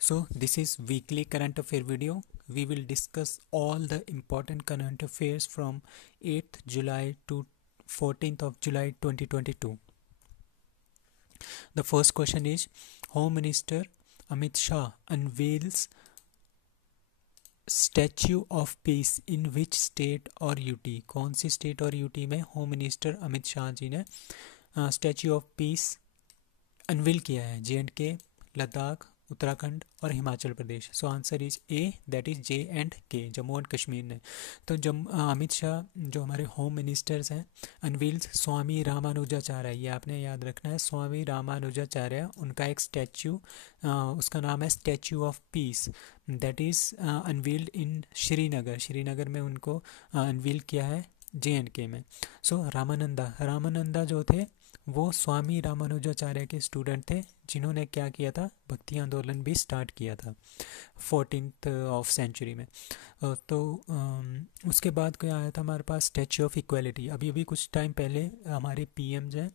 So this is weekly current affair video. We will discuss all the important current affairs from 8th July to 14th of July 2022. The first question is, Home Minister Amit Shah unveils statue of peace in which state और UT. कौन सी state और UT में home minister Amit Shah ji ने statue of peace unveil किया है? JNK, Ladakh, Uttarakhand और Himachal Pradesh. So answer is A, that is JNK, Jammu and Kashmir ने। तो अमित शाह जो हमारे होम मिनिस्टर्स हैं, अनवील्स स्वामी रामानुजाचार्य, ये आपने याद रखना है, स्वामी रामानुजाचार्य, उनका एक स्टैच्यू, उसका नाम है statue of peace, that is unveiled इन श्रीनगर में उनको अनवील किया है JNK में। सो रामानंदा जो थे वो स्वामी रामानुजाचार्य के स्टूडेंट थे, जिन्होंने क्या किया था, भक्ति आंदोलन भी स्टार्ट किया था 14th ऑफ सेंचुरी में। तो उसके बाद क्या आया था हमारे पास, स्टैच्यू ऑफ इक्वालिटी। अभी कुछ टाइम पहले हमारे PM जो हैं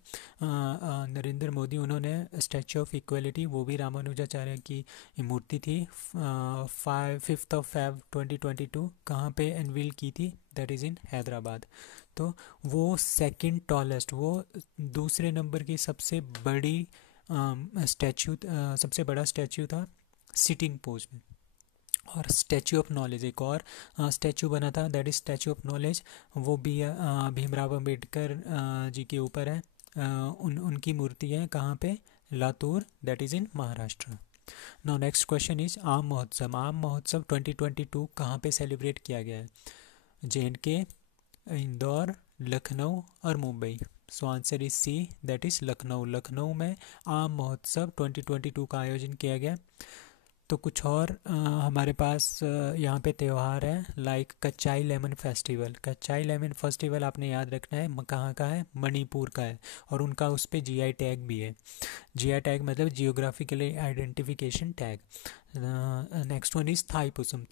नरेंद्र मोदी, उन्होंने स्टैच्यू ऑफ इक्वालिटी, वो भी रामानुजाचार्य की मूर्ति थी, 5th of Feb 2022 कहाँ पे अनवील की थी, दैट इज़ इन हैदराबाद। तो वो सेकंड टॉलेस्ट, वो दूसरे नंबर की सबसे बड़ी स्टैच्यू, सबसे बड़ा स्टैच्यू था सिटिंग पोज में। और स्टैच्यू ऑफ नॉलेज, एक और स्टैच्यू बना था, that is statue of knowledge, वो भी भीमराव अंबेडकर जी के ऊपर है। उनकी मूर्ति है कहाँ पे, Latur, that is in Maharashtra. Now next question is आम महोत्सव 2022 कहाँ पे सेलिब्रेट किया गया है? JNK, इंदौर, लखनऊ और मुंबई। सो answer is C, that is Lucknow में आम महोत्सव 2022 का आयोजन किया गया। तो कुछ और हमारे पास यहाँ पे त्यौहार है, लाइक कच्चाई लेमन फेस्टिवल आपने याद रखना है, कहाँ का है, मणिपुर का है, और उनका उस पर GI टैग भी है। GI टैग मतलब geographically identification tag. Next one is Thaipusam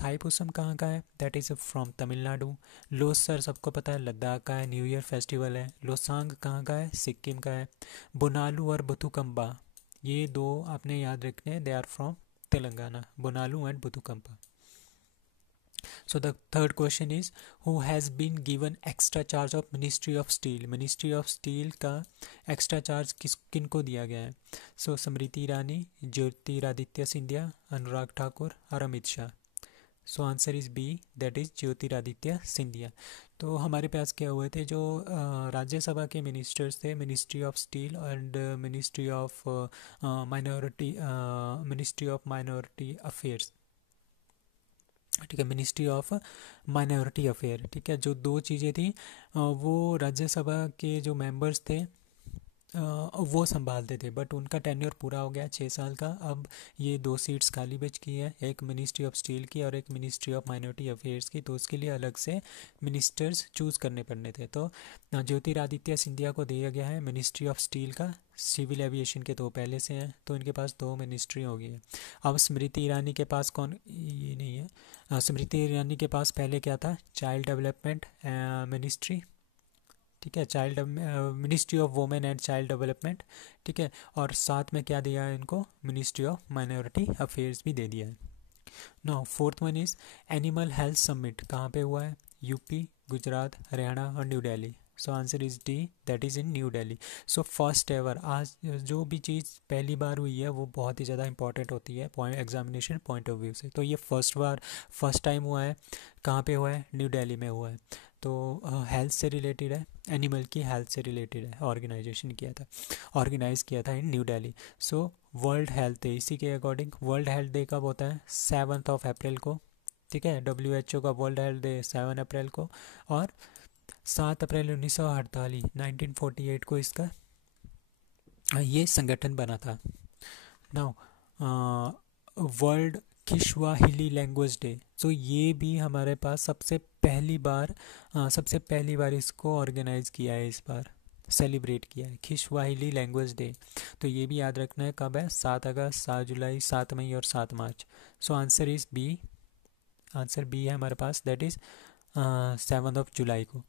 कहाँ का है, that is from Tamil Nadu. Losar सबको पता है, लद्दाख का है, न्यू ईयर फेस्टिवल है। लोसांग कहाँ का है, सिक्किम का है। बोनालू और बथुकम्बा, ये दो आपने याद रखने हैं, they are from Telangana, Bonalu and Butukampa. So the third question is, who has been given extra charge of Ministry of Steel? Ministry of Steel का extra charge किनको दिया गया है? So स्मृति ईरानी, ज्योतिरादित्य सिंधिया, अनुराग ठाकुर और अमित शाह। सो answer is B, that is Jyotiraditya Scindia. तो हमारे पास क्या हुए थे, जो राज्यसभा के मिनिस्टर्स थे, ministry of steel and ministry of minority affairs, ठीक है, मिनिस्ट्री ऑफ माइनॉरिटी अफेयर, ठीक है। जो दो चीज़ें थी वो राज्यसभा के जो मेंबर्स थे वो संभालते थे, बट उनका टेन्योर पूरा हो गया 6 साल का। अब ये 2 सीट्स खाली बच की है, एक मिनिस्ट्री ऑफ स्टील की और एक मिनिस्ट्री ऑफ माइनॉरिटी अफेयर्स की, तो उसके लिए अलग से मिनिस्टर्स चूज़ करने पड़ने थे। तो ज्योतिरादित्य सिंधिया को दिया गया है मिनिस्ट्री ऑफ स्टील का, सिविल एविएशन के 2 पहले से हैं, तो इनके पास 2 मिनिस्ट्री हो गई है। अब स्मृति ईरानी के पास ये नहीं है, स्मृति ईरानी के पास पहले क्या था, चाइल्ड डेवलपमेंट मिनिस्ट्री, ठीक है, child ministry of women and child development, ठीक है, और साथ में क्या दिया है इनको, मिनिस्ट्री ऑफ माइनॉरिटी अफेयर्स भी दे दिया है। No fourth one is animal health summit कहाँ पे हुआ है, UP, गुजरात, हरियाणा और New Delhi. So answer is D, that is in new Delhi. So first ever, आज जो भी चीज़ पहली बार हुई है वो बहुत ही ज़्यादा इंपॉर्टेंट होती है एग्जामिनेशन पॉइंट ऑफ व्यू से। तो ये फर्स्ट टाइम हुआ है, कहाँ पे हुआ है, न्यू दिल्ली में हुआ है। तो हेल्थ से रिलेटेड है, एनिमल की हेल्थ से रिलेटेड है, ऑर्गेनाइज किया था in new Delhi. So world health day, इसी के अकॉर्डिंग वर्ल्ड हेल्थ डे कब होता है, 7th of April को, ठीक है। WHO का वर्ल्ड हेल्थ डे 7 अप्रैल को, और 7 अप्रैल 1948 को इसका ये संगठन बना था। नाउ वर्ल्ड किश्वाहिली लैंग्वेज डे, तो ये भी हमारे पास सबसे पहली बार इसको ऑर्गेनाइज किया है, इस बार सेलिब्रेट किया है, किश्वाहिली लैंग्वेज डे। तो ये भी याद रखना है, कब है, 7 अगस्त, 7 जुलाई, 7 मई और 7 मार्च। So answer is B, answer B है हमारे पास, दैट इज़ 7 जुलाई को।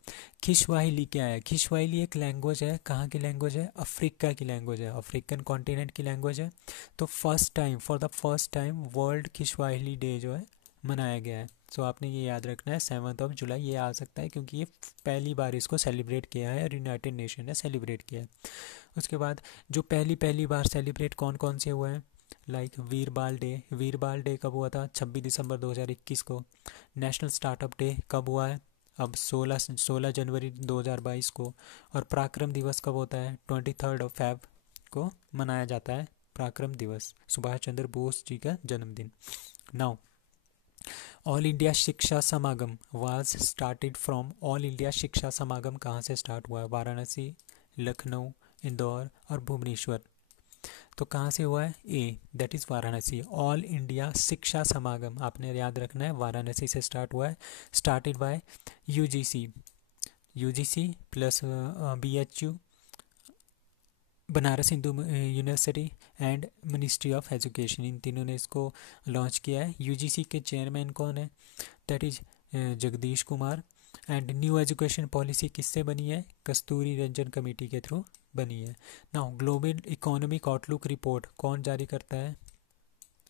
खिशवाहिली क्या है? खिशवाहिली एक लैंग्वेज है, कहाँ की लैंग्वेज है? अफ्रीका की लैंग्वेज है, अफ्रीकन कॉन्टिनेंट की लैंग्वेज है। तो for the first time world Kiswahili day जो है मनाया गया है। सो आपने ये याद रखना है, 7 जुलाई ये आ सकता है क्योंकि ये पहली बार इसको सेलिब्रेट किया है और यूनाइटेड नेशन ने सेलिब्रेट किया है। उसके बाद जो पहली पहली बार सेलिब्रेट कौन कौन से हुए हैं, लाइक वीर बाल डे। वीर बाल डे कब हुआ था? 26 दिसंबर 2021 को। नेशनल स्टार्टअप डे कब हुआ है? अब 16 जनवरी 2022 को। और पराक्रम दिवस कब होता है? 23 फेब को मनाया जाता है पराक्रम दिवस, सुभाष चंद्र बोस जी का जन्मदिन। नाउ ऑल इंडिया शिक्षा समागम was started from. All India Shiksha समागम कहाँ से स्टार्ट हुआ है? वाराणसी, लखनऊ, इंदौर और भुवनेश्वर। तो कहाँ से हुआ है? A, that is Varanasi. All India Shiksha Samagam आपने याद रखना है, वाराणसी से स्टार्ट हुआ है। Started by UGC, UGC plus BHU, Banaras Hindu university and ministry of education, इन तीनों ने इसको लॉन्च किया है। यूजीसी के चेयरमैन कौन है? That is Jagdish Kumar. And new education policy किससे बनी है? कस्तूरी रंजन कमेटी के थ्रू बनी है। Now global economic outlook report कौन जारी करता है?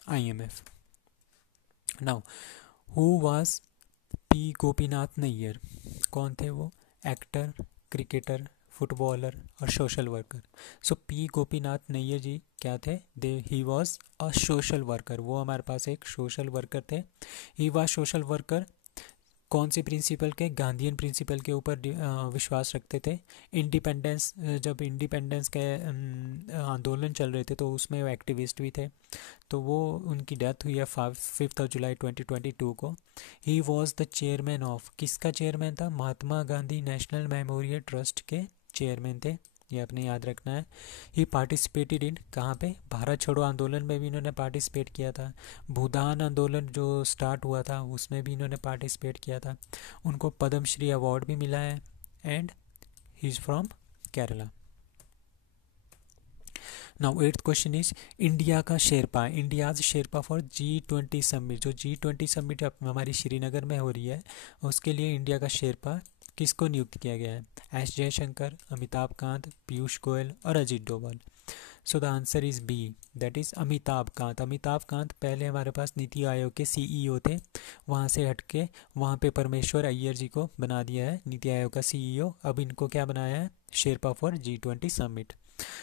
IMF. Now who was P Gopinath Nair? कौन थे वो? एक्टर, क्रिकेटर, फुटबॉलर और social worker. So P Gopinath Nair ji क्या थे? They he was a social worker, वो हमारे पास एक सोशल वर्कर थे। ही वॉज सोशल वर्कर कौन से प्रिंसिपल के? गांधीयन प्रिंसिपल के ऊपर विश्वास रखते थे। इंडिपेंडेंस, जब इंडिपेंडेंस के आंदोलन चल रहे थे तो उसमें वो एक्टिविस्ट भी थे। तो वो उनकी डेथ हुई है 5 जुलाई 2022 को। He was the chairman of, किसका चेयरमैन था? Mahatma Gandhi national memorial trust के चेयरमैन थे, ये आपने याद रखना है। ही पार्टिसिपेटेड इन, कहाँ पे? भारत छोड़ो आंदोलन में भी इन्होंने पार्टिसिपेट किया था। भूदान आंदोलन जो स्टार्ट हुआ था उसमें भी इन्होंने पार्टिसिपेट किया था। उनको पद्मश्री अवार्ड भी मिला है। And he is from Kerala. Now 8th question is India का sherpa, India's sherpa for G20 summit. जो G20 समिट हमारी श्रीनगर में हो रही है उसके लिए इंडिया का शेरपा किसको नियुक्त किया गया है? एस जयशंकर, अमिताभ कांत, पीयूष गोयल और Ajit Doval. So the answer is B, that is Amitabh Kant. Amitabh Kant पहले हमारे पास नीति आयोग के सीईओ थे, वहाँ से हटके वहाँ पे परमेश्वर अय्यर जी को बना दिया है नीति आयोग का सीईओ। अब इनको क्या बनाया है? Sherpa for G20 summit.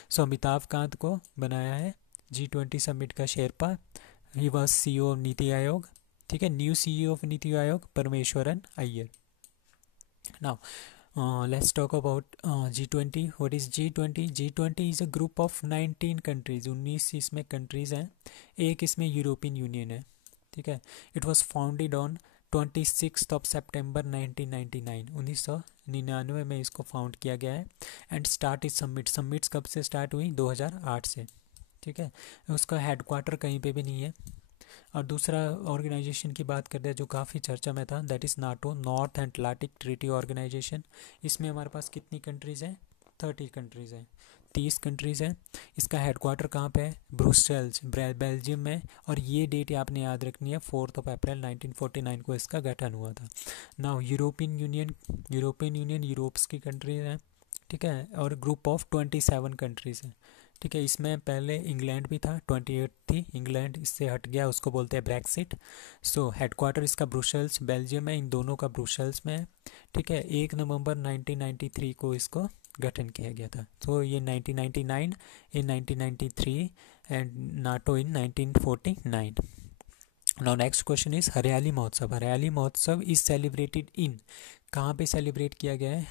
So Amitabh Kant को बनाया है G20 समिट का sherpa. He was CEO of Niti Aayog, ठीक है। New CEO of Niti Aayog Parameswaran Iyer. Now let's talk about G20। What is G20? G20 is a group of 19 countries, 19 इसमें कंट्रीज़ हैं, एक इसमें यूरोपियन यूनियन है, ठीक है। इट वॉज फाउंडेड ऑन 26 सितंबर 1999, 1999 में इसको फाउंड किया गया है। एंड स्टार्ट इज समिट्स कब से स्टार्ट हुई? 2008 से, ठीक है। उसका हेडक्वार्टर कहीं पे भी नहीं है। और दूसरा ऑर्गेनाइजेशन की बात करते हैं जो काफ़ी चर्चा में था, that is NATO, North Atlantic Treaty Organisation. इसमें हमारे पास कितनी कंट्रीज़ हैं? 30 कंट्रीज़ हैं, 30 कंट्रीज़ हैं। इसका हेडक्वार्टर कहाँ पे है? ब्रुसेल्स, बेल्जियम में। और ये डेट आपने याद रखनी है, 4 अप्रैल 1949 को इसका गठन हुआ था। नाउ यूरोपियन यूनियन यूरोप्स की कंट्रीज हैं, ठीक है। और ग्रुप ऑफ 27 कंट्रीज़ हैं, ठीक है। इसमें पहले इंग्लैंड भी था, 28 थी, इंग्लैंड इससे हट गया, उसको बोलते हैं ब्रेक्सिट। सो हेडक्वार्टर इसका ब्रुसेल्स बेल्जियम है, इन दोनों का ब्रुसेल्स में है, ठीक है। 1 नवंबर 1993 को इसको गठन किया गया था। तो ये 1999, इन 1993 and NATO in 1949। Now next question is हरियाली महोत्सव। हरियाली महोत्सव इज सेलिब्रेटेड इन, कहाँ पे सेलिब्रेट किया गया है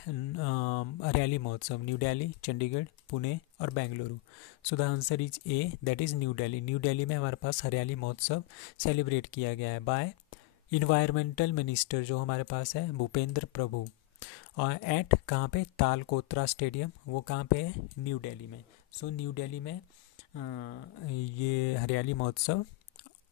हरियाली महोत्सव? न्यू दिल्ली, चंडीगढ़, पुणे और बेंगलुरु। सो the answer is A, that is new Delhi. New Delhi में हमारे पास हरियाली महोत्सव सेलिब्रेट किया गया है बाय इन्वायरमेंटल मिनिस्टर जो हमारे पास है भूपेंद्र प्रभु। और एट कहाँ पे? तालकोतरा स्टेडियम, वो कहाँ पे है? न्यू दिल्ली में। सो न्यू दिल्ली में ये हरियाली महोत्सव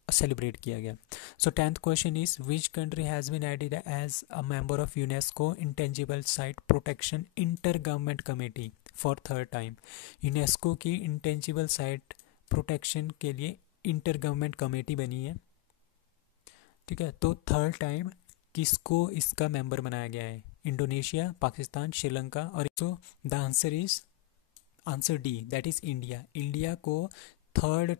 सेलिब्रेट किया गया। So 10th question is which country has been added as a member of UNESCO intangible site protection inter government committee for third time. UNESCO की इंटेंजिबल साइट प्रोटेक्शन के लिए इंटर गवर्नमेंट कमेटी बनी है, ठीक है। तो थर्ड टाइम किसको इसका मेंबर बनाया गया है? इंडोनेशिया, पाकिस्तान, श्रीलंका और सो the answer is answer D, that is India. India को थर्ड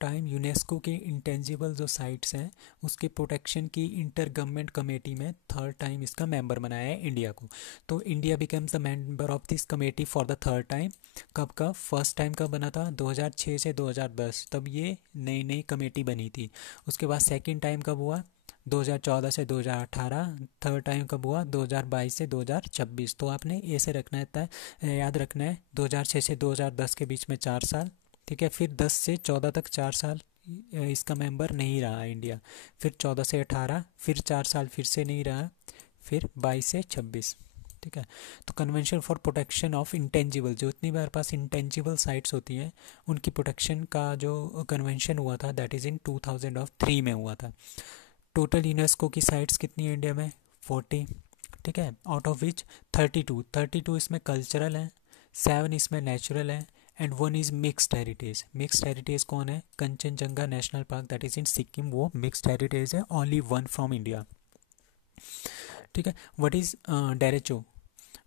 टाइम यूनेस्को के इंटेंजिबल जो साइट्स हैं उसके प्रोटेक्शन की इंटर गवर्नमेंट कमेटी में थर्ड टाइम इसका मेंबर बनाया है इंडिया को। तो India becomes the member of this committee for the third time. कब फर्स्ट टाइम कब बना था? 2006 से 2010, तब ये नई नई कमेटी बनी थी। उसके बाद सेकंड टाइम कब हुआ? 2014 से 2018। थर्ड टाइम कब हुआ? 2022 से 2026। तो आपने ए से रखना है, याद रखना है 2006 से 2010 के बीच में 4 साल, ठीक है। फिर 10 से 14 तक 4 साल इसका मेंबर नहीं रहा इंडिया। फिर 14 से 18, फिर 4 साल फिर से नहीं रहा, फिर 22 से 26, ठीक है। तो convention for protection of intangible, जो इतनी बार पास इंटेंजिबल साइट्स होती हैं उनकी प्रोटेक्शन का जो कन्वेंशन हुआ था दैट इज़ इन 2003 में हुआ था। टोटल यूनेस्को की साइट्स कितनी है इंडिया में? 40, ठीक है। आउट ऑफ विच 32 इसमें कल्चरल है, 7 इसमें नेचुरल है and 1 is mixed heritage. Mixed heritage कौन है? Kanchenjunga national park that is इन सिक्किम, वो मिक्स्ड हेरिटेज है, ओनली 1 फ्रॉम इंडिया, ठीक है। What is डेरेचो?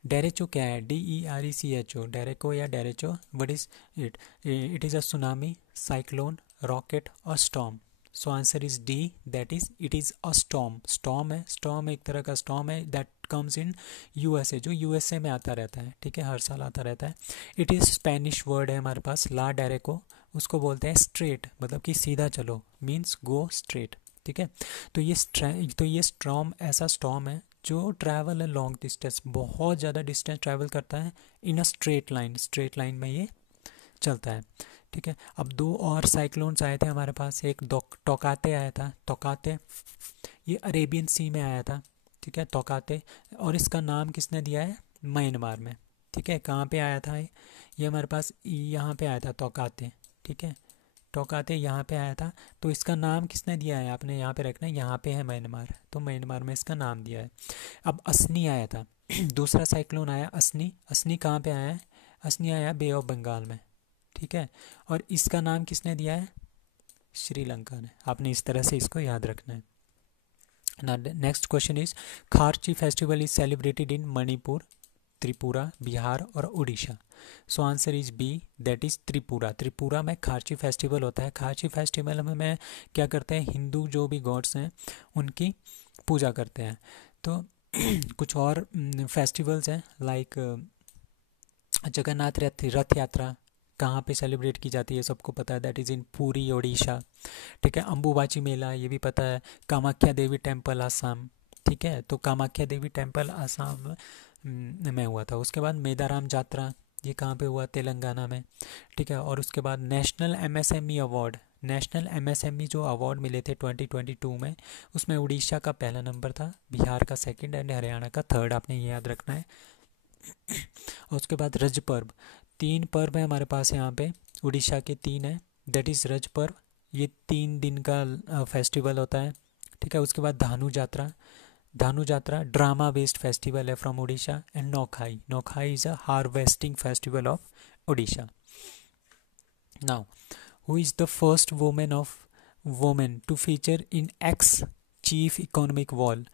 डेरेचो क्या है? DERECHO, डेरेको या डेरेचो, what is it? It is a tsunami, cyclone, rocket और storm. So answer is D, that is it is a storm. Storm एक तरह का स्टॉर्म है दैट कम्स इन USA, जो USA में आता रहता है, ठीक है, हर साल आता रहता है। इट इज़ स्पेनिश वर्ड है हमारे पास, ला डेरेको, उसको बोलते हैं स्ट्रेट, मतलब कि सीधा चलो, मीन्स गो स्ट्रेट, ठीक है। तो ये स्टॉर्म ऐसा स्टॉर्म है जो ट्रैवल है लॉन्ग डिस्टेंस, बहुत ज़्यादा डिस्टेंस ट्रैवल करता है इन अ स्ट्रेट लाइन में ये चलता है, ठीक है। अब 2 और साइक्लोन्स आए थे हमारे पास, एक टोकाते आया था, टोकाते ये अरेबियन सी में आया था, ठीक है, टोकाते। और इसका नाम किसने दिया है? म्यांमार में, ठीक है। कहाँ पे आया था ये हमारे पास? यहाँ पे आया था टोकाते, ठीक है, टोकाते यहाँ पे आया था। तो इसका नाम किसने दिया है? आपने यहाँ पे रखना है, यहाँ पे है म्यांमार, तो म्यांमार में इसका नाम दिया है। अब असनी आया था दूसरा साइक्लोन आया असनी कहाँ पे आया है? असनी आया बे ऑफ बंगाल में, ठीक है। और इसका नाम किसने दिया है? श्रीलंका ने। आपने इस तरह से इसको याद रखना है ना। Next question is Kharchi festival is celebrated in Manipur, Tripura, Bihar और Orissa. So answer is B, that is Tripura में खारची फेस्टिवल होता है। खारची फेस्टिवल में क्या करते हैं? हिंदू जो भी गॉड्स हैं उनकी पूजा करते हैं। तो कुछ और फेस्टिवल्स हैं लाइक जगन्नाथ रथ यात्रा कहाँ पे सेलिब्रेट की जाती है सबको पता है, दैट इज़ इन पूरी ओडिशा, ठीक है। अम्बुबाची मेला ये भी पता है। कामाख्या देवी टेम्पल आसाम, ठीक है, तो कामाख्या देवी टेम्पल आसाम में हुआ था। उसके बाद मेदाराम जात्रा, ये कहाँ पे हुआ? तेलंगाना में, ठीक है। और उसके बाद नेशनल MSME जो अवार्ड मिले थे 2022 में, उसमें उड़ीसा का पहला नंबर था, बिहार का सेकंड एंड हरियाणा का थर्ड, आपने ये याद रखना है। और उसके बाद रज पर्व, 3 पर्व है हमारे पास यहाँ पे, उड़ीसा के 3 है, दैट इज़ रज पर्व, ये 3 दिन का फेस्टिवल होता है, ठीक है। उसके बाद Dhanu Jatra drama based festival है from Orissa. And Nuakhai is a harvesting festival of Orissa. Now who is the first women to feature in ex chief economic wall?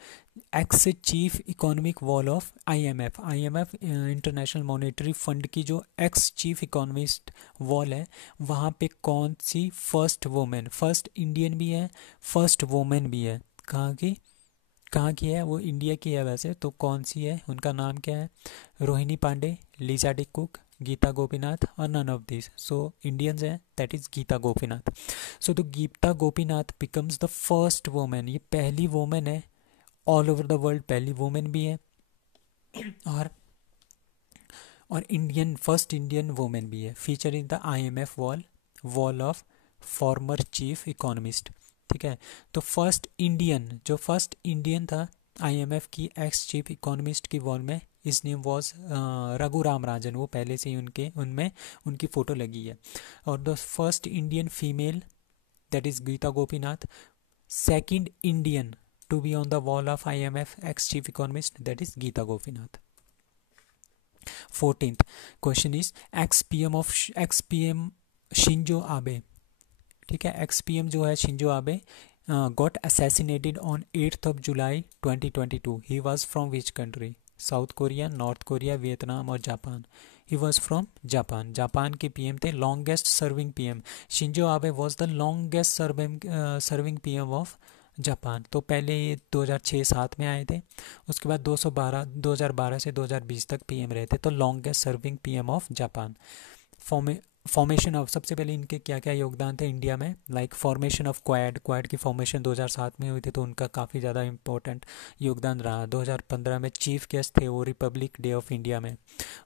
Ex chief economic wall of IMF international monetary fund की जो x chief economist wall है, वहाँ पे कौन सी first Indian भी है, first women भी है? कहाँ की है? वो इंडिया की है वैसे, तो कौन सी है? उनका नाम क्या है? Rohini Pande, Lisa D Cook, Gita Gopinath और none of this. So Indians हैं, that is Gita Gopinath. So तो Gita Gopinath becomes the first women, ये पहली वोमेन है ऑल ओवर द वर्ल्ड, पहली वोमेन भी है और फर्स्ट इंडियन वोमेन भी है। Feature in the IMF wall of former chief economist, ठीक है। तो फर्स्ट इंडियन था IMF की एक्स चीफ इकोनॉमिस्ट की वॉल में, इस नेम वॉज रघुराम राजन, वो पहले से ही उनमें उनकी फ़ोटो लगी है। और the first Indian female that is Gita Gopinath, second Indian to be on the wall of IMF ex chief economist, that is Geeta Gopinath. 14th question is ex PM Shinzo Abe, ठीक है। ex PM जो है Shinzo Abe, got assassinated on 8th of July 2022. He was from which country? South Korea, North Korea, Vietnam और Japan. He was from Japan. Japan के PM थे. Longest serving PM Shinzo Abe was the longest serving PM of Japan. तो पहले ये 2006-07 में आए थे, उसके बाद 2012 से 2020 तक पीएम रहे थे. तो longest serving PM of Japan. Formation of, सबसे पहले इनके क्या क्या योगदान थे इंडिया में, लाइक फॉर्मेशन ऑफ क्वाड की फॉर्मेशन 2007 में हुई थी, तो उनका काफ़ी ज़्यादा इंपॉर्टेंट योगदान रहा. 2015 में चीफ गेस्ट थे वो रिपब्लिक डे ऑफ इंडिया में.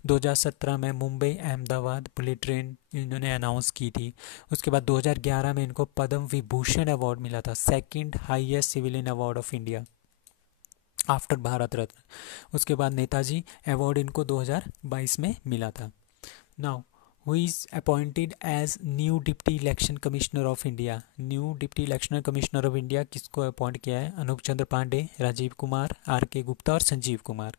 2017 में मुंबई अहमदाबाद बुलेट ट्रेन इन्होंने अनाउंस की थी. उसके बाद 2011 में इनको पद्म विभूषण अवार्ड मिला था, second highest civilian award of India after Bharat Ratna. उसके बाद नेताजी अवार्ड इनको 2022 में मिला था. Now who is appointed as new deputy election commissioner of India? New deputy election commissioner of India किसको अपॉइंट किया है? अनूप चंद्र पांडे, राजीव कुमार, आर के गुप्ता और Sanjeev Kumar.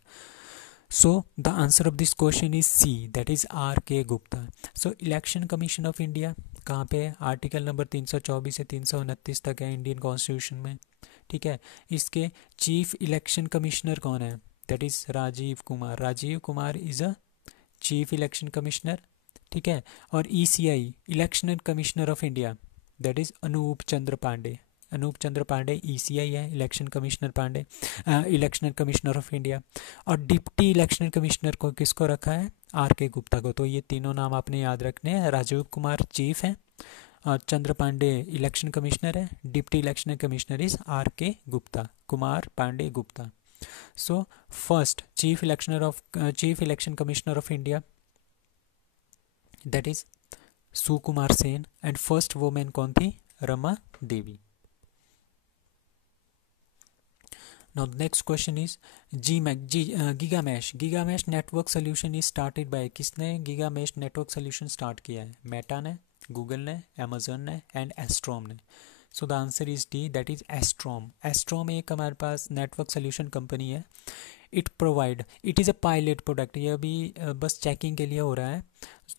So the answer of this question is C, that is R K Gupta. So election commission of India कहाँ पे है? Article number 324 से 329 तक है इंडियन कॉन्स्टिट्यूशन में. ठीक है, इसके चीफ इलेक्शन कमिश्नर कौन है? That is Rajiv Kumar. Rajiv Kumar is a chief election commissioner. ठीक है, और ECI election commissioner of India that is Anup Chandra Pandey. Anup Chandra Pandey ECI है, इलेक्शन कमिश्नर ऑफ इंडिया. और डिप्टी इलेक्शन कमिश्नर को किसको रखा है? आर के गुप्ता को. तो ये तीनों नाम आपने याद रखने हैं. राजीव कुमार चीफ है, चंद्र पांडे इलेक्शन कमिश्नर है, deputy election commissioner is R K Gupta, Kumar Pande Gupta. So first chief election commissioner of India that is Sukumar Sen. And first women कौन थी? Rama Devi. Now next question is GigaMesh network solution is started by. किसने GigaMesh network solution start किया है? Meta ने, Google ने, Amazon ने and Astrome ने. So the answer is D, that is Astrome. Astrome एक हमारे पास नेटवर्क सोल्यूशन कंपनी है. It is a pilot product. ये अभी बस चेकिंग के लिए हो रहा है,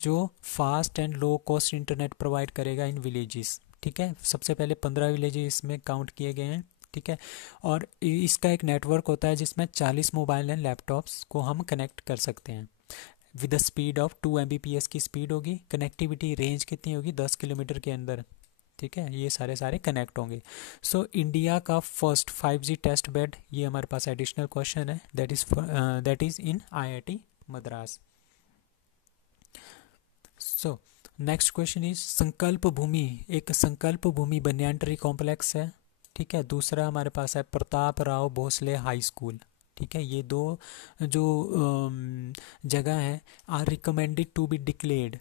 जो fast and low cost internet provide करेगा इन विलेजेस. ठीक है, सबसे पहले 15 विलेजेस इसमें काउंट किए गए हैं. ठीक है, और इसका एक नेटवर्क होता है जिसमें 40 मोबाइल एंड लैपटॉप्स को हम कनेक्ट कर सकते हैं with the speed of 2 Mbps की स्पीड होगी. कनेक्टिविटी रेंज कितनी होगी? 10 किलोमीटर के अंदर. ठीक है, ये सारे कनेक्ट होंगे. सो इंडिया का फर्स्ट 5G टेस्ट बेड, ये हमारे पास एडिशनल क्वेश्चन है, that is in IIT Madras. So next question is संकल्प भूमि. एक संकल्प भूमि बनियान कॉम्प्लेक्स है. ठीक है, दूसरा हमारे पास है प्रताप राव भोसले हाई स्कूल. ठीक है, ये दो जो जगह है are recommended to be declared.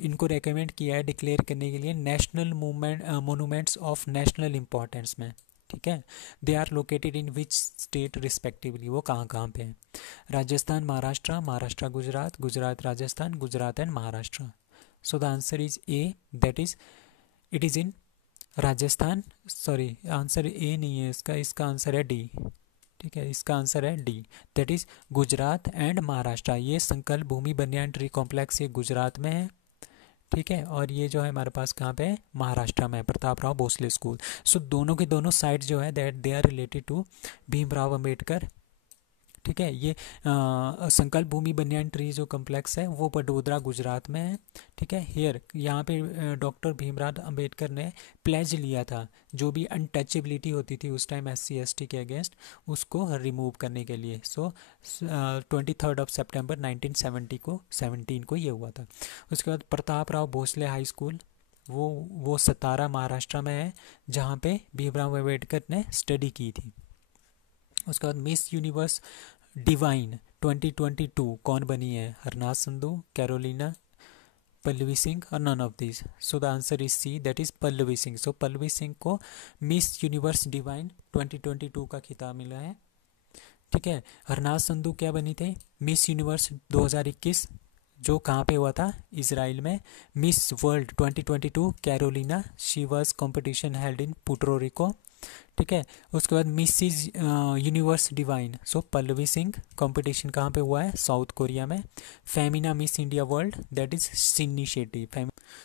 इनको रेकमेंड किया है डिक्लेयर करने के लिए national monuments of national importance में. ठीक है, they are located in which state respectively. वो कहाँ कहाँ पे हैं? Rajasthan Maharashtra, Maharashtra Gujarat, Gujarat Rajasthan, Gujarat and Maharashtra. So the answer is A, that is it is in Rajasthan. Sorry, answer A नहीं है इसका आंसर है डी. ठीक है, इसका आंसर है D, that is Gujarat and Maharashtra. ये संकल्प भूमि बनियान ट्री कॉम्प्लेक्स ये गुजरात में है. ठीक है, और ये जो है हमारे पास कहाँ पे है? महाराष्ट्र में, प्रताप राव भोसले स्कूल. सो दोनों के दोनों साइड जो है that they are related to Bhimrao Ambedkar. ठीक है, ये संकल्प भूमि बनियान ट्री जो कम्प्लेक्स है वो बडोदरा गुजरात में है. ठीक है, हियर यहाँ पे डॉक्टर भीमराव अंबेडकर ने प्लेज लिया था, जो भी अनटचेबिलिटी होती थी उस टाइम SC/ST के अगेंस्ट, उसको रिमूव करने के लिए. सो 23 सितंबर 1917 को ये हुआ था. उसके बाद प्रताप राव भोसले हाई स्कूल, वो सतारा महाराष्ट्र में है, जहाँ पे भीमराव अंबेडकर ने स्टडी की थी. उसके बाद मिस यूनिवर्स डिवाइन 2022 कौन बनी है? हरनाथ संधू, कैरोलिना, पल्लवी सिंह और none of this. So the answer is C, that is Pallavi Singh. So Pallavi Singh को मिस यूनिवर्स डिवाइन 2022 का खिताब मिला है. ठीक है, हरनाथ संधू क्या बनी थे? मिस यूनिवर्स 2021, जो कहाँ पे हुआ था? इजराइल में. Miss world 2022 Karolina, she was competition held in Puerto Rico. ठीक है, उसके बाद mrs universe divine, so Pallavi Singh, competition कहाँ पे हुआ है? साउथ कोरिया में. Femina miss India world, that is Sini Shetty.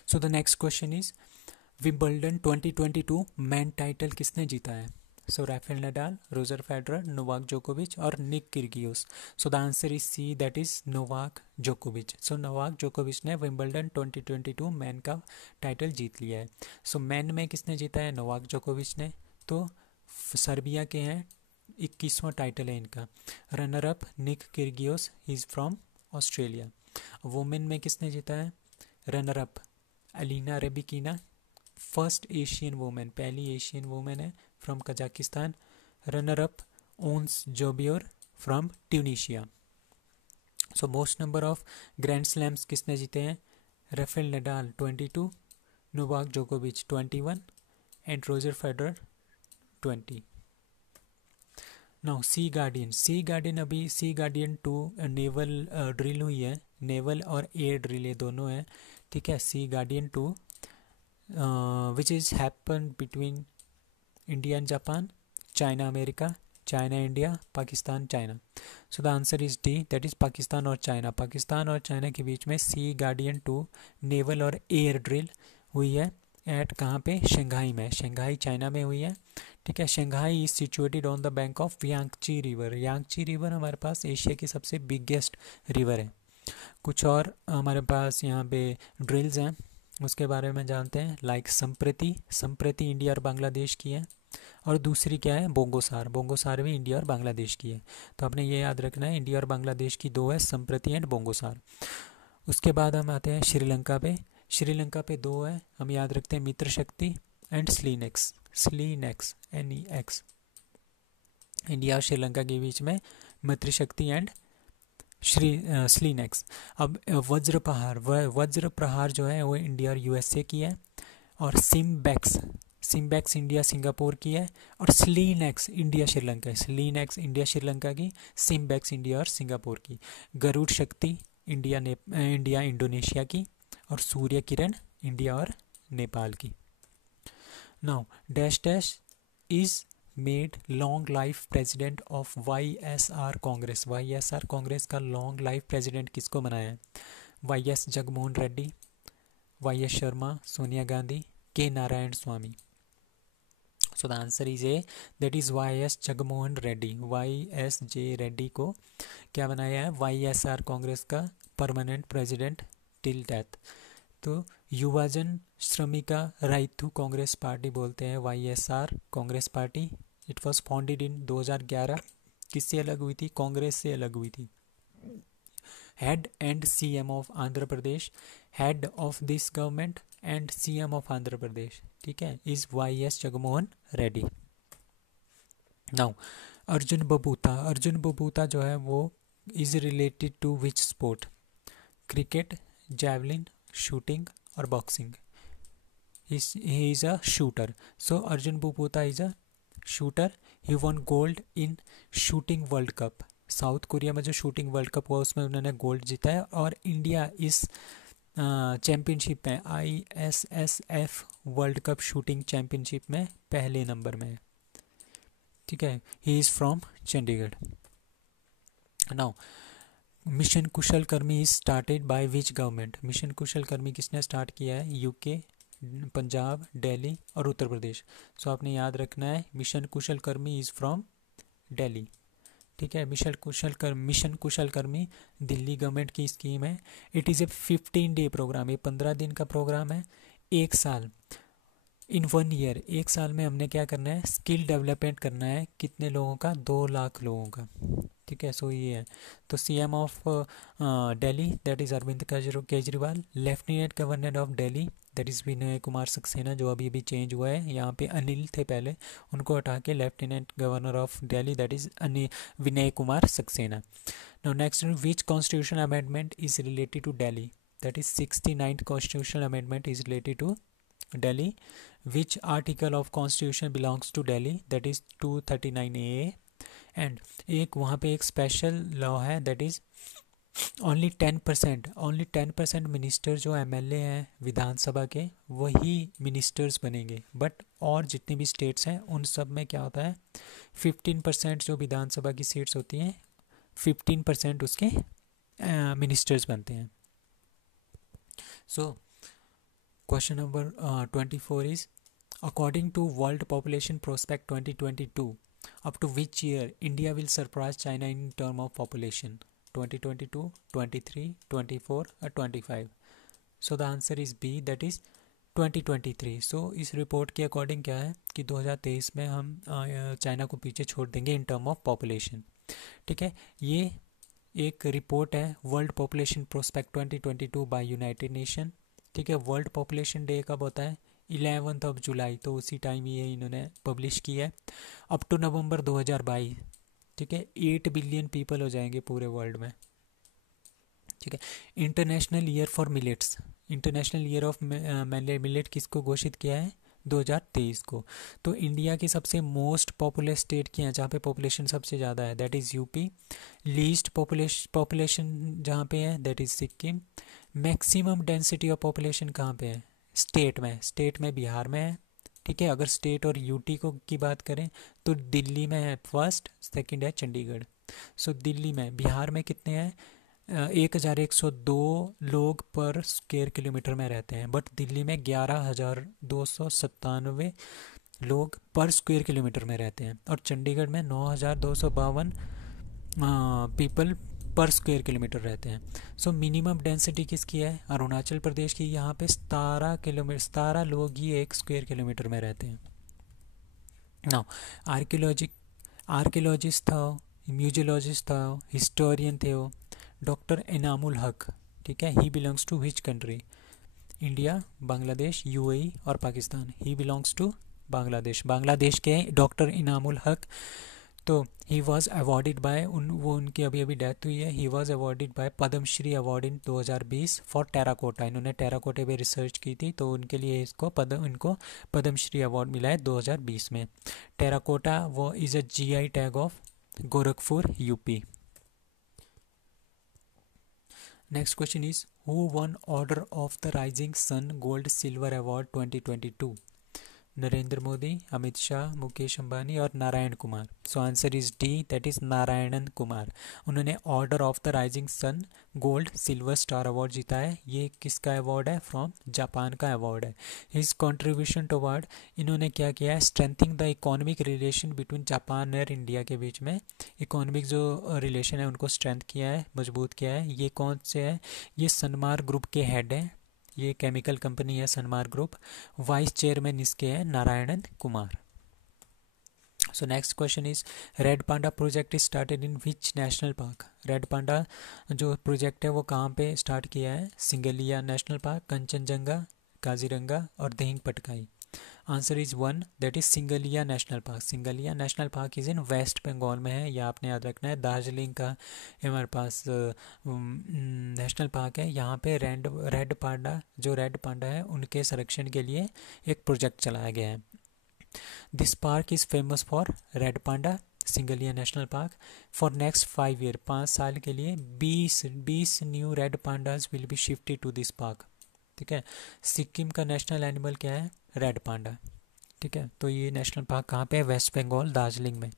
So the next question is Wimbledon 2022 man title किसने जीता है? So Rafael Nadal, Roger Federer, Novak जोकोविच और Nick Kyrgios. So the answer is C, that is Novak जोकोविच। सो Novak जोकोविच ने Wimbledon 2022 man का title जीत लिया है। सो मैन में किसने जीता है? नोवाक जोकोविच ने। तो सर्बिया के हैं, 21वां टाइटल है इनका। Runner up Nick Kyrgios, he is from Australia. Women में किसने जीता है? Runner up Alina Rybakina, first Asian women, पहली एशियन वुमेन है, from Kazakhstan. Runner up Ons Jabeur from Tunisia. So most number of grand slams किसने जीते हैं? Rafael Nadal 22, Novak जोकोविच 21 and Roger Federer 20। Now Sea Guardian, Sea Guardian अभी Sea Guardian 2 naval drill हुई है, naval और air drill ये दोनों है, ठीक है। Sea Guardian 2 which is happen between India and Japan, China America, China India, Pakistan China. So the answer is D, that is Pakistan और चाइना। पाकिस्तान और चाइना के बीच में सी गार्डियन 2 नेवल और एयर ड्रिल हुई है। एट कहाँ पे? शंघाई में, शंघाई चाइना में हुई है, ठीक है। Shanghai is situated on the bank of Yangtze river. Yangtze river हमारे पास एशिया की सबसे बिगेस्ट रिवर है। कुछ और हमारे पास यहाँ पे ड्रिल्स हैं, उसके बारे में जानते हैं। लाइक संप्रति, संप्रति इंडिया और बांग्लादेश की है, और दूसरी क्या है? बोंगोसार, बोंगोसार भी इंडिया और बांग्लादेश की है। तो आपने ये याद रखना है, इंडिया और बांग्लादेश की दो है, संप्रति एंड बोंगोसार। उसके बाद हम आते हैं श्रीलंका पे। श्रीलंका पे दो है, हम याद रखते हैं, मित्र शक्ति एंड स्लीनेक्स, स्लीनेक्स NEX। इंडिया और श्रीलंका के बीच में मित्र शक्ति एंड स्लीनेक्स। अब वज्र प्रहार, वज्र प्रहार जो है वो इंडिया और USA की है, और सिम्बैक्स, सिम्बैक्स इंडिया सिंगापुर की है, और स्लीनेक्स इंडिया श्रीलंका है, स्लीनेक्स इंडिया श्रीलंका की, सिम्बैक्स इंडिया और सिंगापुर की। गरुड़ शक्ति इंडिया इंडोनेशिया की, और सूर्य किरण इंडिया और नेपाल की। Now dash dash is made long life president of YSR Congress. YSR Congress का लॉन्ग लाइफ प्रेसिडेंट किसको बनाया है? YS Jaganmohan Reddy, YS Sharma, Sonia Gandhi, K Narayanaswamy. So the answer is A, that is YS Jaganmohan Reddy. YSJ Reddy को क्या बनाया है? YSR कांग्रेस का परमानेंट प्रेसिडेंट टिल डेथ। तो युवाजन श्रमिका राइथु कांग्रेस पार्टी बोलते हैं YSR Congress party. It was founded in 2011। किससे अलग हुई थी? कांग्रेस से अलग हुई थी। Head and CM of Andhra Pradesh, head of this government and CM of Andhra Pradesh, ठीक है, is YS Jaganmohan Reddy. Now Arjun Babuta, Arjun Babuta जो है वो is related to which sport? Cricket, javelin, shooting और boxing. he is a shooter. So Arjun Bubota is a shooter. He won gold in shooting world cup. South Korea में जो shooting world cup हुआ उसमें उन्होंने gold जीता है, और India इस चैम्पियनशिप में ISSF world cup shooting championship में पहले नंबर में है, ठीक है। He is from Chandigarh. Now mission Kushal Karmi is started by which government? Mission Kushal Karmi किसने स्टार्ट किया है? UK, पंजाब, दिल्ली और उत्तर प्रदेश। सो आपने याद रखना है, mission Kushal Karmi is from Delhi, ठीक है। मिशन कुशल कर्मी दिल्ली गवर्नमेंट की स्कीम है। It is a 15-day programme, ये 15 दिन का प्रोग्राम है, एक साल, इन 1 ईयर, एक साल में हमने क्या करना है? स्किल डेवलपमेंट करना है। कितने लोगों का? 2 लाख लोगों का, ठीक है। सो ये है। तो CM of Delhi that is Arvind Kejriwal, lieutenant governor of Delhi that is Vinay Kumar Saxena, जो अभी चेंज हुआ है, यहाँ पे अनिल थे पहले, उनको हटा के lieutenant governor of Delhi that is Vinay Kumar Saxena. Now next, which constitution amendment is related to Delhi? That is 69th constitutional amendment is related to Delhi. Which article of constitution belongs to Delhi? That is 239A। And एक वहाँ पे एक special law है, that is only 10% minister जो MLA हैं विधानसभा के वही ministers बनेंगे, बट और जितनी भी स्टेट्स हैं उन सब में क्या होता है? 15% जो विधानसभा की सीट्स होती हैं 15% उसके मिनिस्टर्स बनते हैं। So question number 24 is according to world population prospect 2022 up to which year India will surpass China in term of population 2022 23 24 or 25 so the answer is B that is 2023 so इस report के according क्या है कि 2023 में हम China को पीछे छोड़ देंगे इन टर्म ऑफ पॉपुलेशन ठीक है ये एक रिपोर्ट है world population prospect 2022 by United Nation ठीक है वर्ल्ड पॉपुलेशन डे कब होता है 11 जुलाई तो उसी टाइम ये इन्होंने पब्लिश किया है अप टू नवंबर 2022 ठीक है 8 बिलियन पीपल हो जाएंगे पूरे वर्ल्ड में ठीक है international year for millets international year of millet किसको घोषित किया है 2023 को तो इंडिया की सबसे मोस्ट पॉपुलर स्टेट की है जहाँ पे पॉपुलेशन सबसे ज़्यादा है that is UP least population जहाँ पे है that is Sikkim maximum density of population कहाँ पे है स्टेट में बिहार में है ठीक है अगर स्टेट और यूटी को की बात करें तो दिल्ली में है फर्स्ट सेकंड है चंडीगढ़ सो दिल्ली में बिहार में कितने हैं 1102 लोग पर स्क्वायर किलोमीटर में रहते हैं बट दिल्ली में 11,297 लोग पर स्क्वायर किलोमीटर में रहते हैं और चंडीगढ़ में 9,252 पीपल पर स्क्वायर किलोमीटर रहते हैं सो मिनिमम डेंसिटी किसकी है अरुणाचल प्रदेश की यहाँ पे 17 लोग ही एक स्क्वायर किलोमीटर में रहते हैं नाउ आर्कियोलॉजिस्ट था म्यूजियोलॉजिस्ट था हिस्टोरियन थे वो डॉक्टर इनामुल हक ठीक है he belongs to which country India Bangladesh UAE और Pakistan he belongs to Bangladesh के डॉक्टर इनामुल हक तो ही वॉज अवॉर्डेड बाय उनकी अभी डेथ हुई है he was awarded by Padma Shri award in 2020 for terracotta इन्होंने टेराकोटे पे रिसर्च की थी तो उनके लिए इनको पद्मश्री अवार्ड मिला है 2020 में टेराकोटा वो is a GI tag of Gorakhpur UP next question is who won order of the rising sun gold silver award 2022 Narendra Modi Amit Shah Mukesh Ambani और Narayan Kumar so answer is D that is Narayanan Kumar उन्होंने order of the rising sun gold silver star award जीता है ये किसका award है from Japan का award है his contribution toward इन्होंने क्या किया है strengthening the economic relation between Japan और इंडिया के बीच में इकोनॉमिक जो रिलेशन है उनको स्ट्रेंथ किया है मजबूत किया है ये कौन से है ये सनमार ग्रुप के हेड हैं ये केमिकल कंपनी है सनमार ग्रुप वाइस चेयरमैन इसके हैं Narayanan Kumar so next question is red panda project is started in which national park red panda जो प्रोजेक्ट है वो कहाँ पे स्टार्ट किया है सिंगलिया नेशनल पार्क कंचनजंगा काजीरंगा और Dehing Patkai answer is 1 that is Singalila national park is in West Bengal में है या आपने याद रखना है दार्जिलिंग का हमारे पास नेशनल पार्क है यहाँ पे रेड पांडा है उनके संरक्षण के लिए एक प्रोजेक्ट चलाया गया है this park is famous for red panda Singalila national park for next 5 year 5 साल के लिए 20 new red pandas will be shifted to this park ठीक है सिक्किम का नेशनल एनिमल क्या है रेड पांडा ठीक है तो ये नेशनल पार्क कहाँ पे है वेस्ट बंगाल दार्जिलिंग में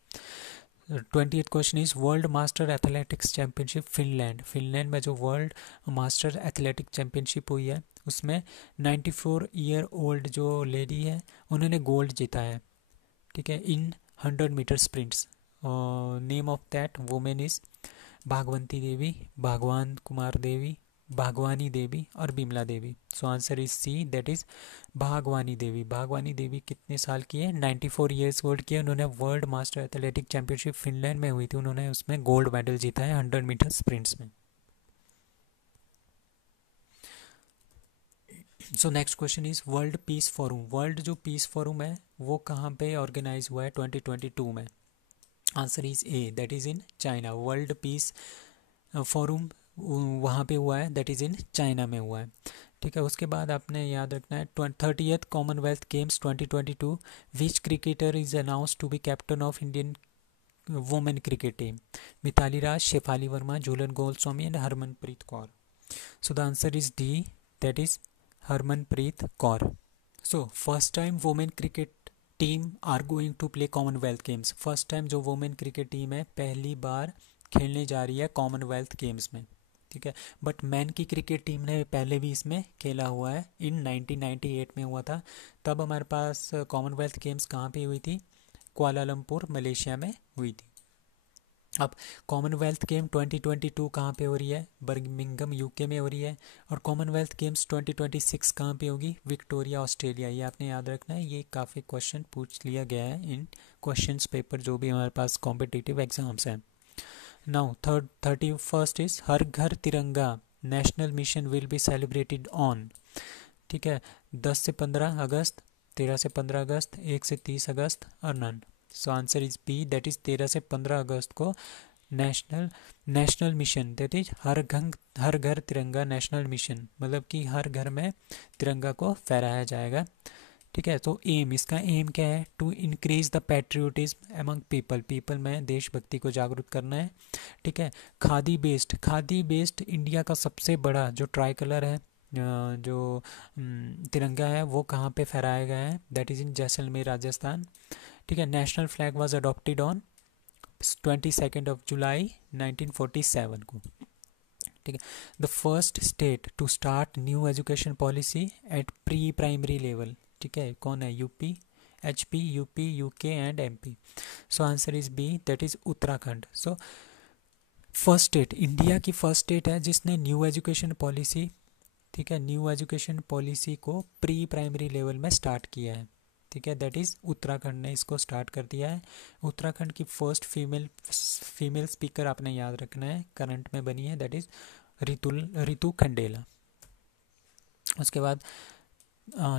20th question is world master athletics championship Finland में जो वर्ल्ड मास्टर एथलेटिक चैंपियनशिप हुई है उसमें 94 ईयर ओल्ड जो लेडी है उन्होंने गोल्ड जीता है ठीक है in 100 metre sprints name of that women is Bhagwanti Devi Bhagwani Devi और Bimla Devi so answer is C that is Bhagwani Devi कितने साल की है 94 ईयर्स ओल्ड की है उन्होंने world master athletic championship Finland में हुई थी उन्होंने उसमें गोल्ड मेडल जीता है 100 मीटर स्प्रिंट्स में सो next question is world peace forum world जो पीस फोरम है वो कहाँ पे ऑर्गेनाइज हुआ है 2022 में answer is A that is in China world peace forum वहाँ पे हुआ है दैट इज़ इन चाइना में हुआ है ठीक है उसके बाद आपने याद रखना है 30th Commonwealth Games 2022 which cricketer is announce to be captain of Indian women cricket team Mithali Raj Shafali Verma Jhulan Goswami and Harmanpreet Kaur so the answer is D that is Harmanpreet Kaur so first time women cricket team are going to play Commonwealth Games first time जो women cricket team है पहली बार खेलने जा रही है Commonwealth games में ठीक है। बट मैन की क्रिकेट टीम ने पहले भी इसमें खेला हुआ है, इन 1998 में हुआ था। तब हमारे पास कॉमनवेल्थ गेम्स कहाँ पे हुई थी? कुआलालंपुर मलेशिया में हुई थी। अब कॉमनवेल्थ गेम 2022 कहाँ पे हो रही है? बर्मिंघम यूके में हो रही है। और कॉमनवेल्थ गेम्स 2026 कहाँ पे होगी? Victoria Australia. ये आपने याद रखना है, ये काफ़ी क्वेश्चन पूछ लिया गया है इन क्वेश्चंस पेपर जो भी हमारे पास कॉम्पिटिटिव एग्जाम्स हैं। Now 31st is Har Ghar Tiranga national mission will be celebrated on, ठीक है, 10 से 15 अगस्त, 13 से 15 अगस्त, 1 से 30 अगस्त और none. So answer is B, that is 13 से 15 अगस्त को national mission, that is Har Ghar Tiranga national mission, मतलब कि हर घर में तिरंगा को फहराया जाएगा। ठीक है, तो इसका एम क्या है? To increase the patriotism among people में देशभक्ति को जागरूक करना है। ठीक है, खादी बेस्ड इंडिया का सबसे बड़ा जो ट्राई कलर है, जो तिरंगा है, वो कहाँ पे फहराया गया है? That is in Jaisalmer Rajasthan. ठीक है, national flag was adopted on 22 जुलाई 1947 को। ठीक है, the first state to start new education policy at pre primary level, ठीक है, कौन है? UP, HP, UP, UK and MP। So answer is B, that is Uttarakhand. So first state, India की first state है जिसने न्यू एजुकेशन पॉलिसी, ठीक है, new education policy को प्री प्राइमरी लेवल में स्टार्ट किया है। ठीक है, दैट इज़ उत्तराखंड ने इसको स्टार्ट कर दिया है। उत्तराखंड की फर्स्ट फीमेल स्पीकर आपने याद रखना है, करंट में बनी है, दैट इज़ रितु खंडेला। उसके बाद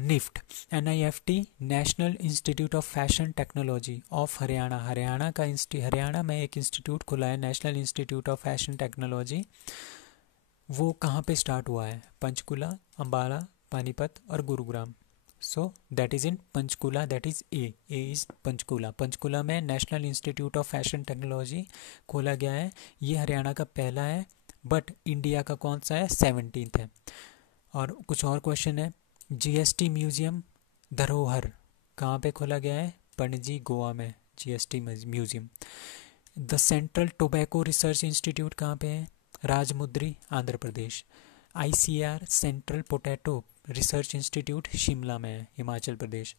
NIFT, NIFT, national institute of fashion technology of Haryana. Haryana में एक इंस्टीट्यूट खुला है, national institute of fashion technology. वो कहाँ पे स्टार्ट हुआ है? पंचकुला, अम्बाला, पानीपत और Gurugram. So that is in Panchkula, that is A is Panchkula. Panchkula में national institute of fashion technology खोला गया है। ये हरियाणा का पहला है, बट इंडिया का कौन सा है? 17th है। और कुछ और क्वेश्चन है, GST म्यूजियम धरोहर कहाँ पे खोला गया है? पणजी, गोवा में GST museum. The central tobacco research institute कहाँ पे है? राजमुद्री, Andhra Pradesh. ICAR central potato research institute Shimla में है, Himachal Pradesh.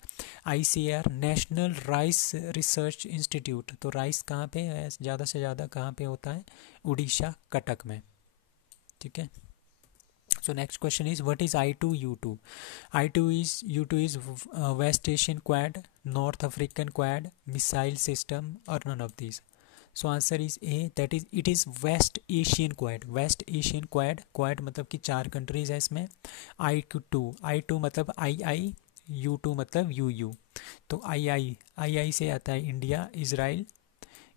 ICAR national rice research institute, तो राइस कहाँ पे है? ज़्यादा से ज़्यादा कहाँ पे होता है? उड़ीसा, कटक में। ठीक है, so next question is what is I2U2? U2 is West Asian Quad, North African Quad, missile system, or none of these? So answer is A, that is it is West Asian Quad। West Asian Quad, quad मतलब कि 4 countries है इसमें। I2 मतलब II, U2 मतलब UU। तो II से आता है इंडिया, इजराइल,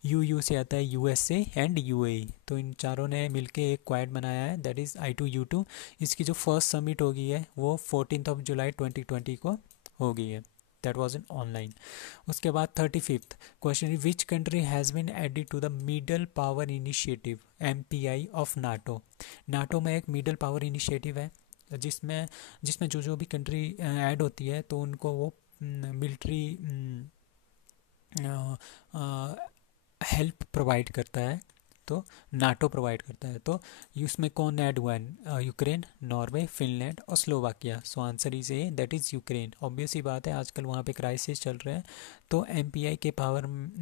UU से आता है USA एंड UAE। तो इन चारों ने मिलके एक क्वाड बनाया है, दैट इज़ I2U2। इसकी जो फर्स्ट समिट हो गई है वो 14 जुलाई 2020 को हो गई है, दैट वाज इन ऑनलाइन। उसके बाद 35th question, which country has been added to the middle power initiative MPI of NATO? NATO में एक मिडल पावर इनिशिएटिव है जिसमें जो भी कंट्री ऐड होती है तो उनको वो मिलिट्री हेल्प प्रोवाइड करता है, तो नाटो प्रोवाइड करता है। तो उसमें कौन ऐड हुआ है? यूक्रेन, नॉर्वे, फिनलैंड और Slovakia. So answer is A, that is Ukraine. Obvious ही बात है, आजकल वहाँ पे क्राइसिस चल रहे हैं, तो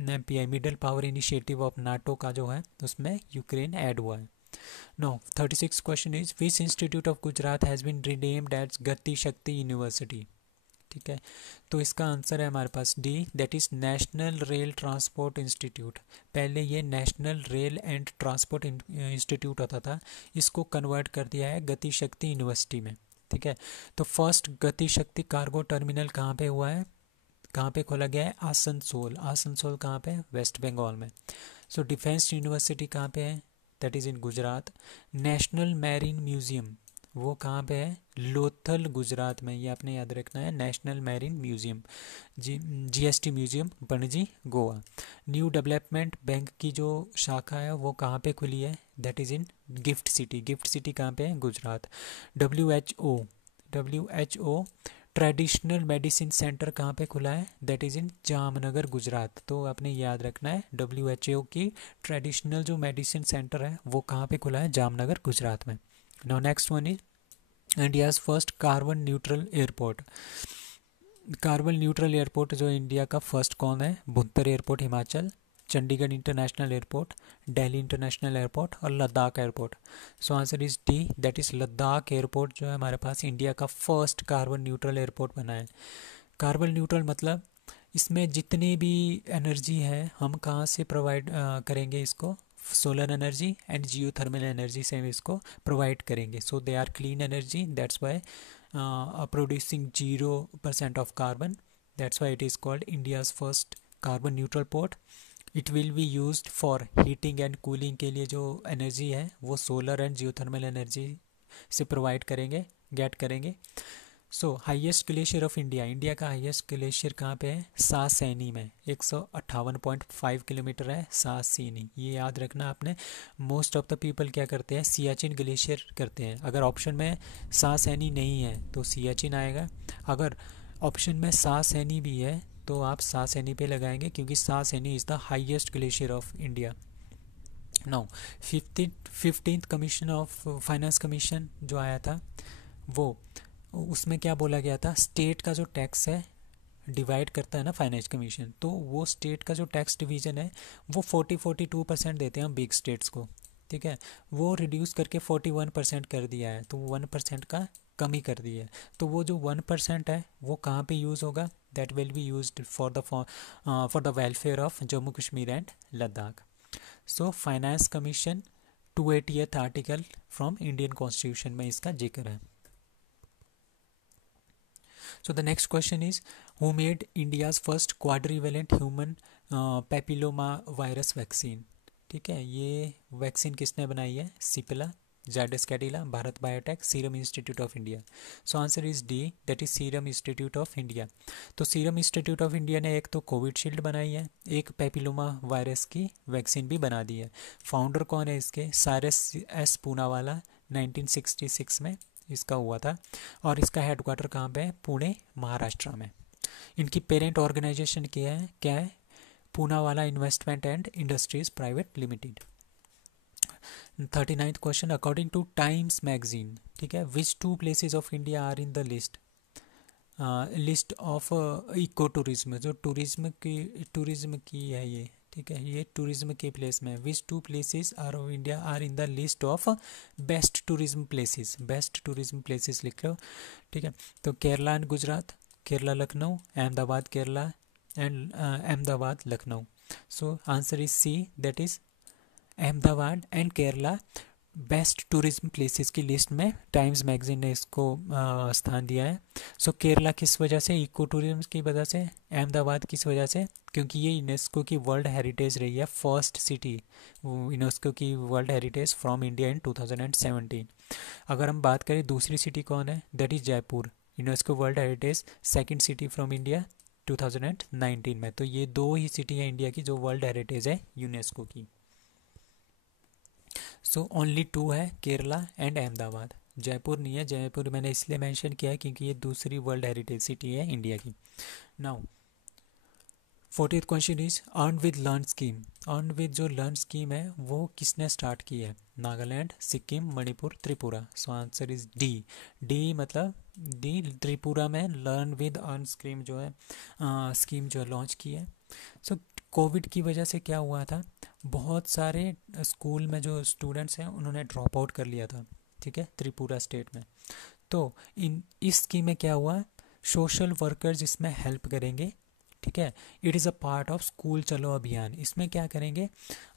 MPI middle power initiative of NATO का जो है उसमें यूक्रेन ऐड हुआ है। No 36 question is which institute of Gujarat has been renamed as Gati Shakti university? ठीक है, तो इसका आंसर है हमारे पास D, that is national rail transport institute. पहले ये national rail and transport institute होता था, इसको कन्वर्ट कर दिया है गति शक्ति यूनिवर्सिटी में। ठीक है, तो फर्स्ट गति शक्ति कार्गो टर्मिनल कहाँ पे हुआ है, कहाँ पे खोला गया है? आसनसोल कहाँ पे? वेस्ट बंगाल में। सो डिफेंस यूनिवर्सिटी कहाँ पे है? That is in Gujarat. National marine museum वो कहाँ पे है? लोथल, गुजरात में। ये आपने याद रखना है, national marine museum. GST museum, Panaji, Goa. New development bank की जो शाखा है वो कहाँ पे खुली है? That is in gift city कहाँ पे है? Gujarat. WHO traditional medicine centre कहाँ पे खुला है? दैट इज़ इन जामनगर गुजरात। तो आपने याद रखना है WHO की ट्रेडिशनल जो मेडिसिन सेंटर है वो कहाँ पे खुला है? जामनगर गुजरात में। Now next one is India's first carbon neutral airport. Carbon neutral airport जो इंडिया का फर्स्ट कौन है? Bhuntar airport Himachal, Chandigarh international airport, Delhi international airport और Ladakh airport. So answer is D, that is Ladakh airport जो है हमारे पास इंडिया का फर्स्ट कार्बन न्यूट्रल एयरपोर्ट बना है। कार्बन न्यूट्रल मतलब इसमें जितनी भी एनर्जी है हम कहाँ से प्रोवाइड करेंगे इसको? Solar energy and geothermal energy से हम इसको प्रोवाइड करेंगे। So they are clean energy, that's why producing 0% of carbon. That's why it is called India's first carbon neutral port. It will be used for heating and cooling के लिए जो energy है वो solar and geothermal energy से provide करेंगे, gate करेंगे। सो highest glacier of India, India का highest glacier कहाँ पे है? सासैनी में, 158.5 किलोमीटर है सासैनी, ये याद रखना आपने। मोस्ट ऑफ द पीपल क्या करते हैं? सियाचिन ग्लेशियर करते हैं। अगर ऑप्शन में सासैनी नहीं है तो सियाचिन आएगा, अगर ऑप्शन में सासैनी भी है तो आप सासैनी पे लगाएंगे क्योंकि Sasaini is the highest glacier of India. Now 15th commission of finance commission जो आया था वो, उसमें क्या बोला गया था? स्टेट का जो टैक्स है डिवाइड करता है ना फाइनेंस कमीशन, तो वो स्टेट का जो टैक्स डिवीज़न है वो 42% देते हैं हम बिग स्टेट्स को, ठीक है, वो रिड्यूस करके 41% कर दिया है, तो 1% का कमी कर दी है। तो वो जो 1% है वो कहाँ पे यूज़ होगा? That will be used for the welfare of Jammu Kashmir and Ladakh. So finance commission 280th article from Indian constitution में इसका जिक्र है। So the next question is, who made India's first quadrivalent human papilloma virus vaccine? ठीक है, ये vaccine किसने बनाई है? Cipla, Zydus Cadila, Bharat biotech, serum institute of India. So answer is D, that is serum institute of India. तो सीरम इंस्टीट्यूट ऑफ इंडिया ने एक तो कोविडशील्ड बनाई है, एक पेपिलोमा वायरस की वैक्सीन भी बना दी है। फाउंडर कौन है इसके? साइरस एस पूनावाला, 1966 में इसका हुआ था, और इसका हेडक्वार्टर कहाँ पे है? पुणे महाराष्ट्र में। इनकी पेरेंट ऑर्गेनाइजेशन क्या है? Poonawalla investment and industries private limited. 39th question, according to Times magazine, ठीक है, which 2 places of India are in the list of eco tourism, जो टूरिज्म की है ये, ठीक है, ये टूरिज्म के प्लेस में। Which 2 places are of India are in the list of best tourism places? Best tourism places लिख लो, ठीक है। तो Kerala and Gujarat, Kerala Lucknow, Ahmedabad Kerala and Ahmedabad Lucknow. So answer is C, that is Ahmedabad and Kerala best tourism places की लिस्ट में टाइम्स मैगजीन ने इसको स्थान दिया है। सो केरला किस वजह से? इको टूरिज्म की वजह से। अहमदाबाद किस वजह से? क्योंकि ये यूनेस्को की वर्ल्ड हेरिटेज रही है, फर्स्ट सिटी यूनेस्को की world heritage from India in 2017। अगर हम बात करें दूसरी सिटी कौन है? That is Jaipur, UNESCO world heritage second city from India 2019 में। तो ये 2 ही सिटी हैं इंडिया की जो वर्ल्ड हेरिटेज है यूनेस्को की। सो ओनली 2 है, केरला एंड अहमदाबाद, जयपुर नहीं है। जयपुर मैंने इसलिए मेंशन किया है क्योंकि ये दूसरी वर्ल्ड हेरिटेज सिटी है इंडिया की। Now 40th question is earn with learn scheme. Earn with जो लर्न स्कीम है वो किसने स्टार्ट की है? नागालैंड, सिक्किम, मणिपुर, त्रिपुरा। सो आंसर इज डी, डी मतलब डी, त्रिपुरा में लर्न विद अर्न स्कीम जो है स्कीम जो लॉन्च की है। सो कोविड की वजह से क्या हुआ था? बहुत सारे स्कूल में जो स्टूडेंट्स हैं उन्होंने ड्रॉप आउट कर लिया था, ठीक है, त्रिपुरा स्टेट में। तो इस स्कीम में क्या हुआ? सोशल वर्कर्स इसमें हेल्प करेंगे, ठीक है। It is a part of school चलो अभियान। इसमें क्या करेंगे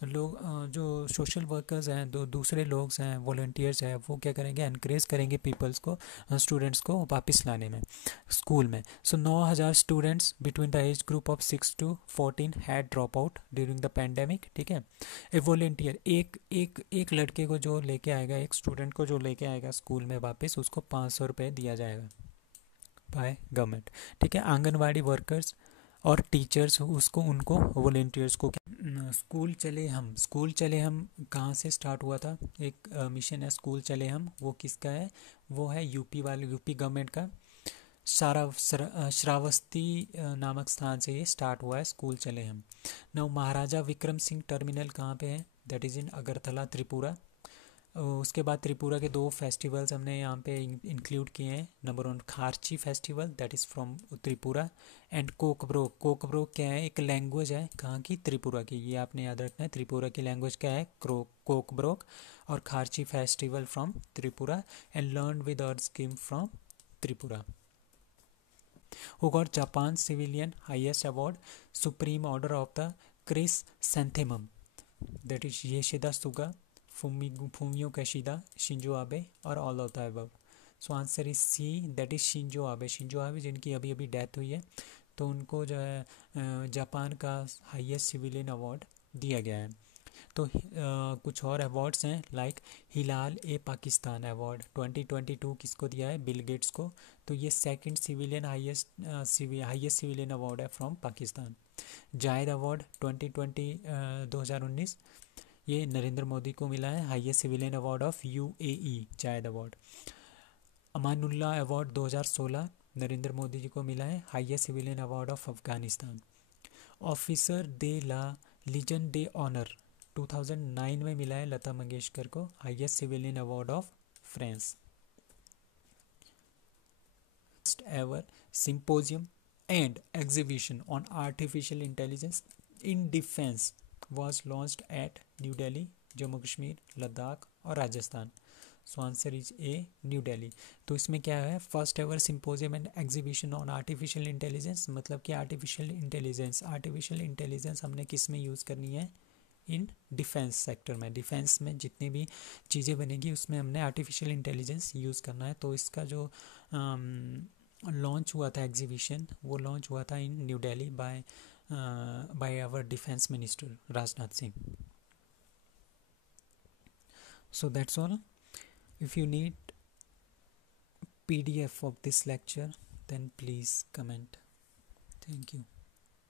लोग, जो सोशल वर्कर्स हैं, दूसरे लोग हैं, वॉलंटियर्स हैं, वो क्या करेंगे? एनकरेज करेंगे पीपल्स को, स्टूडेंट्स को वापस लाने में स्कूल में। सो 9,000 students between the age group of 6 to 14 had drop out during the pandemic, ठीक है। ए वॉलंटियर, एक लड़के को जो लेके आएगा, एक स्टूडेंट को जो लेके आएगा स्कूल में वापस, उसको 500 रुपये दिया जाएगा बाय गवर्नमेंट, ठीक है। आंगनवाड़ी वर्कर्स और टीचर्स उसको, उनको वॉलंटियर्स को स्कूल चले हम कहाँ से स्टार्ट हुआ था? एक मिशन है स्कूल चले हम, वो किसका है? वो है यूपी गवर्नमेंट का। श्रावस्ती नामक स्थान से ये स्टार्ट हुआ है, स्कूल चले हम। नौ महाराजा विक्रम सिंह टर्मिनल कहाँ पे है? दैट इज़ इन अगरतला, त्रिपुरा। उसके बाद त्रिपुरा के दो फेस्टिवल्स हमने यहाँ पे इंक्लूड किए हैं। Number 1 Kharchi festival, that is from Tripura. And Kokborok, Kokborok क्या है? एक लैंग्वेज है, कहाँ की? त्रिपुरा की। ये आपने याद रखना है, त्रिपुरा की लैंग्वेज क्या है? कोकब्रोक। और Kharchi festival from Tripura and learn with earth scheme from Tripura. Who got Japan civilian highest award, Supreme Order of the Chrysanthemum, that is Yoshida Suga, Fumio Kishida, Shinzo Abe, or all of the above. So answer is C, that is Shinzo Abe. Shinzo Abe जिनकी अभी अभी death हुई है, तो उनको जो है Japan का हाईएस्ट सिविलियन अवार्ड दिया गया है। तो कुछ और अवार्ड्स हैं, लाइक हिलाल ए पाकिस्तान अवार्ड 2022 किसको दिया है? बिल गेट्स को। तो ये second civilian highest civilian award है फ्रॉम पाकिस्तान। जायद अवार्ड 2019 ये नरेंद्र मोदी को मिला है, highest civilian award of UAE, Zayed award. Amanullah award 2016 Narendra Modi ji को मिला है, highest civilian award of Afghanistan. Officer de la legion de honour 2009 में मिला है लता मंगेशकर को, highest civilian award of France. First ever symposium and exhibition on artificial intelligence in defence was launched at New Delhi, Jammu Kashmir, Ladakh और Rajasthan. So answer is A, New Delhi. तो इसमें क्या है? First ever symposium and exhibition on artificial intelligence, मतलब कि artificial intelligence हमने किस में यूज़ करनी है? इन डिफेंस सेक्टर में। डिफेंस में जितनी भी चीज़ें बनेगी उसमें हमने आर्टिफिशियल इंटेलिजेंस यूज़ करना है। तो इसका जो लॉन्च हुआ था एग्जीबिशन, वो लॉन्च हुआ था in new Delhi by our defence minister Rajnath Singh. So that's all. If you need PDF of this lecture, then please comment. Thank you.